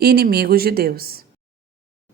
Inimigos de Deus.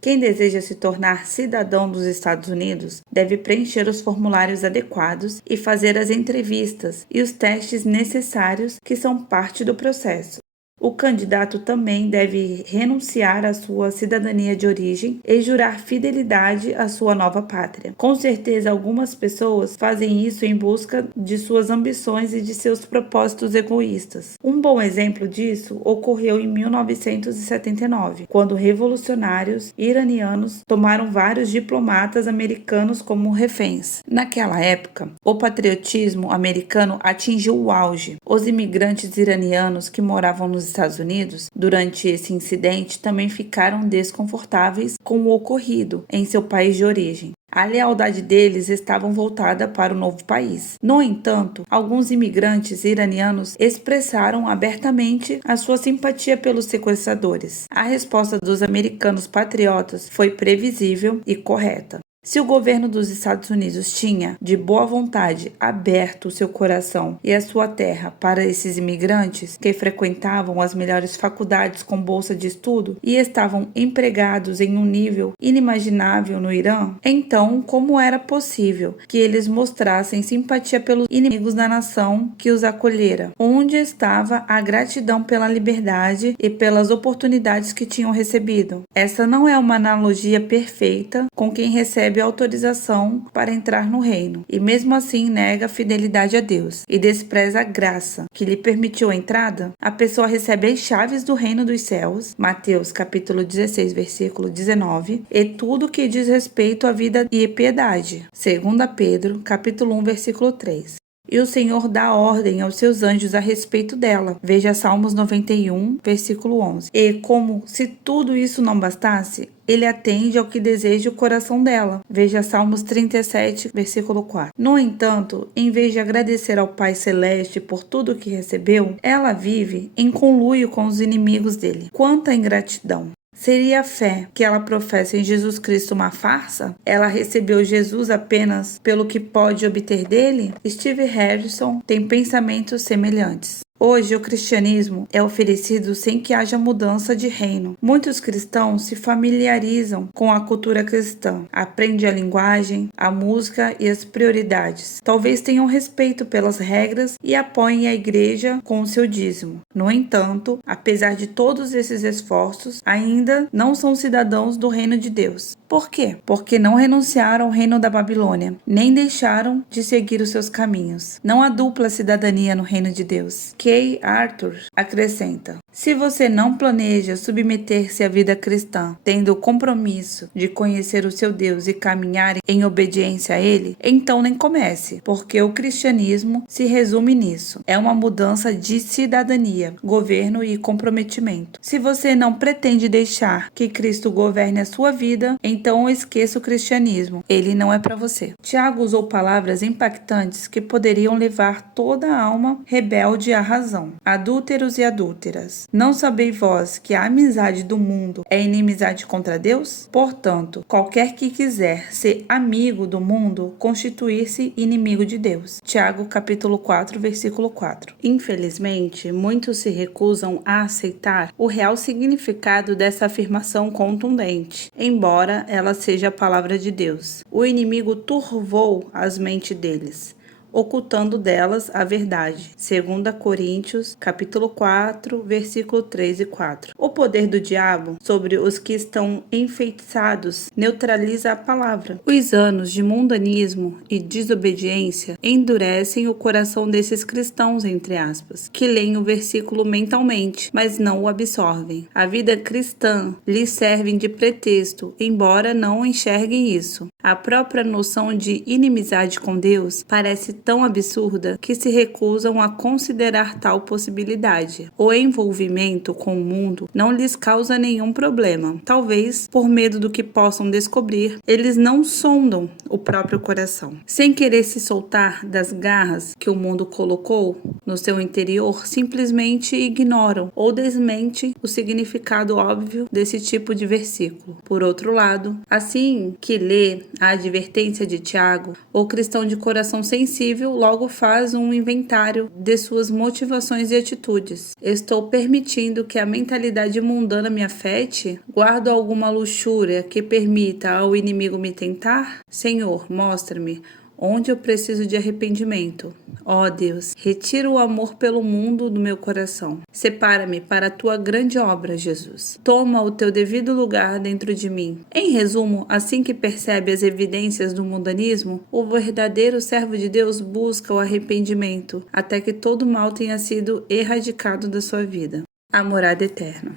Quem deseja se tornar cidadão dos Estados Unidos deve preencher os formulários adequados e fazer as entrevistas e os testes necessários que são parte do processo. O candidato também deve renunciar à sua cidadania de origem e jurar fidelidade à sua nova pátria. Com certeza, algumas pessoas fazem isso em busca de suas ambições e de seus propósitos egoístas. Um bom exemplo disso ocorreu em 1979, quando revolucionários iranianos tomaram vários diplomatas americanos como reféns. Naquela época, o patriotismo americano atingiu o auge. Os imigrantes iranianos que moravam nos Estados Unidos, durante esse incidente, também ficaram desconfortáveis com o ocorrido em seu país de origem. A lealdade deles estava voltada para o novo país. No entanto, alguns imigrantes iranianos expressaram abertamente a sua simpatia pelos sequestradores. A resposta dos americanos patriotas foi previsível e correta. Se o governo dos Estados Unidos tinha, de boa vontade, aberto o seu coração e a sua terra para esses imigrantes que frequentavam as melhores faculdades com bolsa de estudo e estavam empregados em um nível inimaginável no Irã, então como era possível que eles mostrassem simpatia pelos inimigos da nação que os acolhera? Onde estava a gratidão pela liberdade e pelas oportunidades que tinham recebido? Essa não é uma analogia perfeita com quem recebe autorização para entrar no reino e mesmo assim nega a fidelidade a Deus e despreza a graça que lhe permitiu a entrada. A pessoa recebe as chaves do reino dos céus, Mateus capítulo 16, versículo 19, e tudo que diz respeito à vida e piedade, 2 Pedro capítulo 1, versículo 3. E o Senhor dá ordem aos seus anjos a respeito dela. Veja Salmos 91, versículo 11. E como se tudo isso não bastasse, ele atende ao que deseja o coração dela. Veja Salmos 37, versículo 4. No entanto, em vez de agradecer ao Pai Celeste por tudo que recebeu, ela vive em conluio com os inimigos dele. Quanta ingratidão! Seria a fé que ela professa em Jesus Cristo uma farsa? Ela recebeu Jesus apenas pelo que pode obter dele? Steve Harrison tem pensamentos semelhantes. Hoje, o cristianismo é oferecido sem que haja mudança de reino. Muitos cristãos se familiarizam com a cultura cristã, aprendem a linguagem, a música e as prioridades. Talvez tenham respeito pelas regras e apoiem a igreja com o seu dízimo. No entanto, apesar de todos esses esforços, ainda não são cidadãos do reino de Deus. Por quê? Porque não renunciaram ao reino da Babilônia, nem deixaram de seguir os seus caminhos. Não há dupla cidadania no reino de Deus. Kay Arthur acrescenta: se você não planeja submeter-se à vida cristã, tendo o compromisso de conhecer o seu Deus e caminhar em obediência a Ele, então nem comece, porque o cristianismo se resume nisso. É uma mudança de cidadania, governo e comprometimento. Se você não pretende deixar que Cristo governe a sua vida, então esqueça o cristianismo. Ele não é para você. Tiago usou palavras impactantes que poderiam levar toda a alma rebelde à razão. Adúlteros e adúlteras. Não sabeis vós que a amizade do mundo é inimizade contra Deus? Portanto, qualquer que quiser ser amigo do mundo, constituir-se inimigo de Deus. Tiago capítulo 4, versículo 4. Infelizmente, muitos se recusam a aceitar o real significado dessa afirmação contundente, embora ela seja a palavra de Deus. O inimigo turvou as mentes deles, ocultando delas a verdade. 2 Coríntios, capítulo 4, versículo 3 e 4. O poder do diabo sobre os que estão enfeitiçados neutraliza a palavra. Os anos de mundanismo e desobediência endurecem o coração desses cristãos, entre aspas, que leem o versículo mentalmente, mas não o absorvem. A vida cristã lhes serve de pretexto, embora não enxerguem isso. A própria noção de inimizade com Deus parece tão absurda que se recusam a considerar tal possibilidade. O envolvimento com o mundo não lhes causa nenhum problema. Talvez, por medo do que possam descobrir, eles não sondam o próprio coração. Sem querer se soltar das garras que o mundo colocou no seu interior, simplesmente ignoram ou desmentem o significado óbvio desse tipo de versículo. Por outro lado, assim que lê a advertência de Tiago, o cristão de coração sensível possível, logo faz um inventário de suas motivações e atitudes. Estou permitindo que a mentalidade mundana me afete? Guardo alguma luxúria que permita ao inimigo me tentar? Senhor, mostra-me onde eu preciso de arrependimento. Ó Deus, retira o amor pelo mundo do meu coração. Separa-me para a tua grande obra, Jesus. Toma o teu devido lugar dentro de mim. Em resumo, assim que percebe as evidências do mundanismo, o verdadeiro servo de Deus busca o arrependimento, até que todo mal tenha sido erradicado da sua vida. A morada eterna.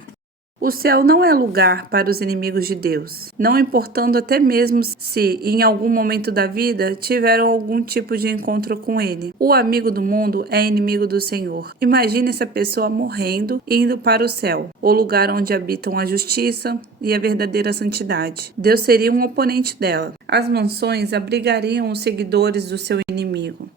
O céu não é lugar para os inimigos de Deus, não importando até mesmo se, em algum momento da vida, tiveram algum tipo de encontro com ele. O amigo do mundo é inimigo do Senhor. Imagine essa pessoa morrendo e indo para o céu, o lugar onde habitam a justiça e a verdadeira santidade. Deus seria um oponente dela. As mansões abrigariam os seguidores do seu inimigo.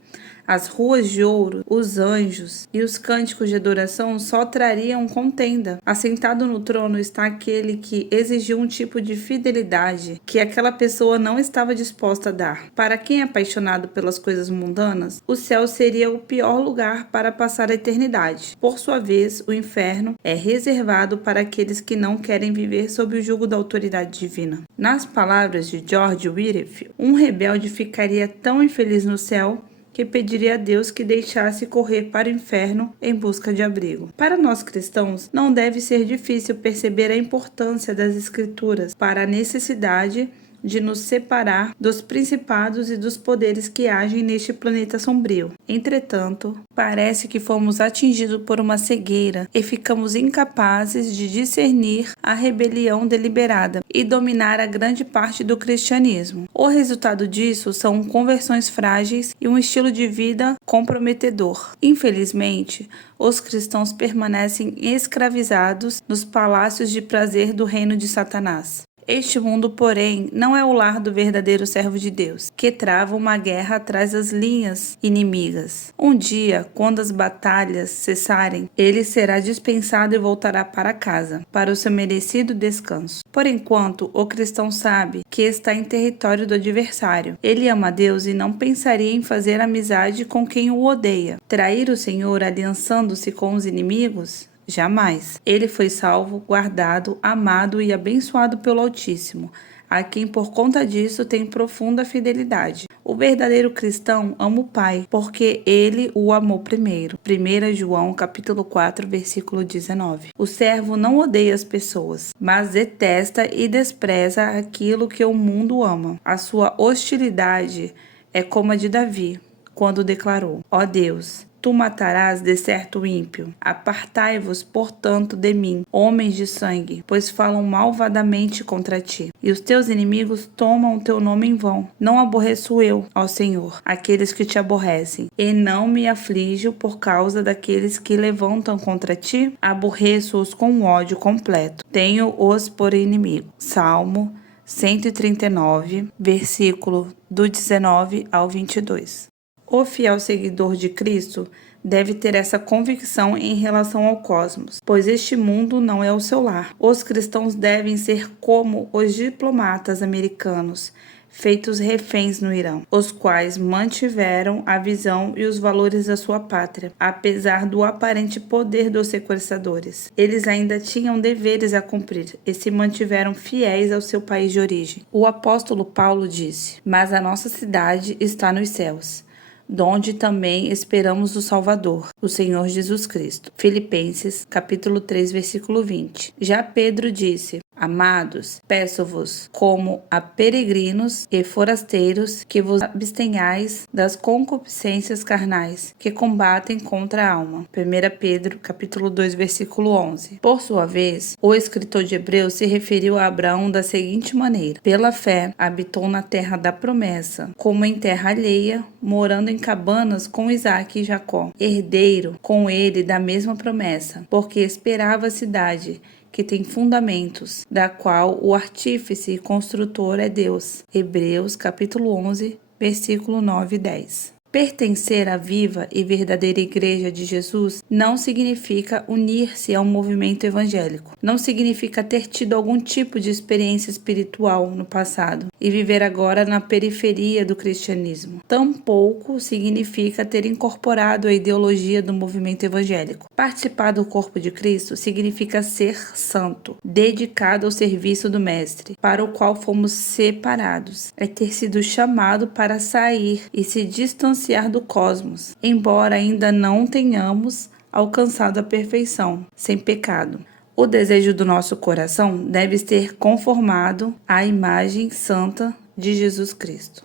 As ruas de ouro, os anjos e os cânticos de adoração só trariam contenda. Assentado no trono está aquele que exigiu um tipo de fidelidade que aquela pessoa não estava disposta a dar. Para quem é apaixonado pelas coisas mundanas, o céu seria o pior lugar para passar a eternidade. Por sua vez, o inferno é reservado para aqueles que não querem viver sob o jugo da autoridade divina. Nas palavras de George Whitefield, um rebelde ficaria tão infeliz no céu que pediria a Deus que deixasse correr para o inferno em busca de abrigo. Para nós cristãos, não deve ser difícil perceber a importância das Escrituras para a necessidade de nos separar dos principados e dos poderes que agem neste planeta sombrio. Entretanto, parece que fomos atingidos por uma cegueira e ficamos incapazes de discernir a rebelião deliberada e dominar a grande parte do cristianismo. O resultado disso são conversões frágeis e um estilo de vida comprometedor. Infelizmente, os cristãos permanecem escravizados nos palácios de prazer do reino de Satanás. Este mundo, porém, não é o lar do verdadeiro servo de Deus, que trava uma guerra atrás das linhas inimigas. Um dia, quando as batalhas cessarem, ele será dispensado e voltará para casa, para o seu merecido descanso. Por enquanto, o cristão sabe que está em território do adversário. Ele ama a Deus e não pensaria em fazer amizade com quem o odeia. Trair o Senhor aliançando-se com os inimigos? Jamais. Ele foi salvo, guardado, amado e abençoado pelo Altíssimo, a quem por conta disso tem profunda fidelidade. O verdadeiro cristão ama o Pai, porque ele o amou primeiro. 1 João capítulo 4, versículo 19. O servo não odeia as pessoas, mas detesta e despreza aquilo que o mundo ama. A sua hostilidade é como a de Davi, quando declarou: ó Deus, tu matarás de certo o ímpio. Apartai-vos, portanto, de mim, homens de sangue, pois falam malvadamente contra ti. E os teus inimigos tomam o teu nome em vão. Não aborreço eu, ó Senhor, aqueles que te aborrecem, e não me aflijo por causa daqueles que levantam contra ti. Aborreço-os com ódio completo. Tenho-os por inimigo. Salmo 139, versículo do 19 ao 22. O fiel seguidor de Cristo deve ter essa convicção em relação ao cosmos, pois este mundo não é o seu lar. Os cristãos devem ser como os diplomatas americanos, feitos reféns no Irã, os quais mantiveram a visão e os valores da sua pátria, apesar do aparente poder dos sequestradores. Eles ainda tinham deveres a cumprir e se mantiveram fiéis ao seu país de origem. O apóstolo Paulo disse: mas a nossa cidade está nos céus, donde também esperamos o Salvador, o Senhor Jesus Cristo. Filipenses, capítulo 3, versículo 20. Já Pedro disse: amados, peço-vos, como a peregrinos e forasteiros, que vos abstenhais das concupiscências carnais, que combatem contra a alma. 1 Pedro, capítulo 2, versículo 11. Por sua vez, o escritor de Hebreus se referiu a Abraão da seguinte maneira: pela fé, habitou na terra da promessa, como em terra alheia, morando em cabanas com Isaque e Jacó, herdeiro com ele da mesma promessa, porque esperava a cidade que tem fundamentos, da qual o artífice e construtor é Deus. Hebreus capítulo 11, versículo 9 e 10. Pertencer à viva e verdadeira Igreja de Jesus não significa unir-se a um movimento evangélico. Não significa ter tido algum tipo de experiência espiritual no passado e viver agora na periferia do cristianismo. Tampouco significa ter incorporado a ideologia do movimento evangélico. Participar do corpo de Cristo significa ser santo, dedicado ao serviço do Mestre, para o qual fomos separados. É ter sido chamado para sair e se distanciar do cosmos, embora ainda não tenhamos alcançado a perfeição, sem pecado. O desejo do nosso coração deve ser conformado à imagem santa de Jesus Cristo.